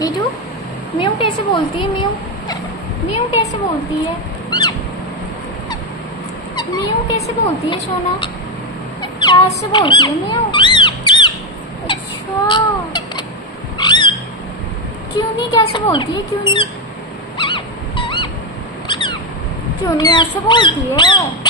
Neetu mu कैसे बोलती है? म्यू म्यू कैसे बोलती है? म्यू कैसे बोलती है सोना? ऐसे बोलती है म्यू। अच्छा क्यों नहीं कैसे बोलती है? क्यों नहीं ऐसे बोलती है?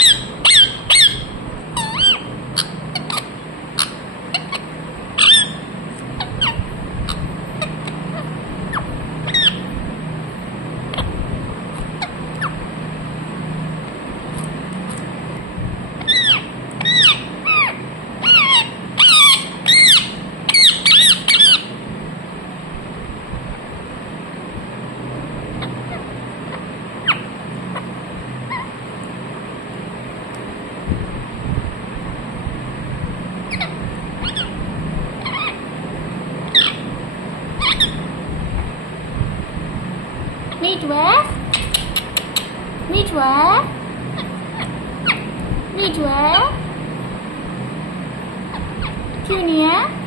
Meet where? Meet where? Meet where? क्यों नहीं है?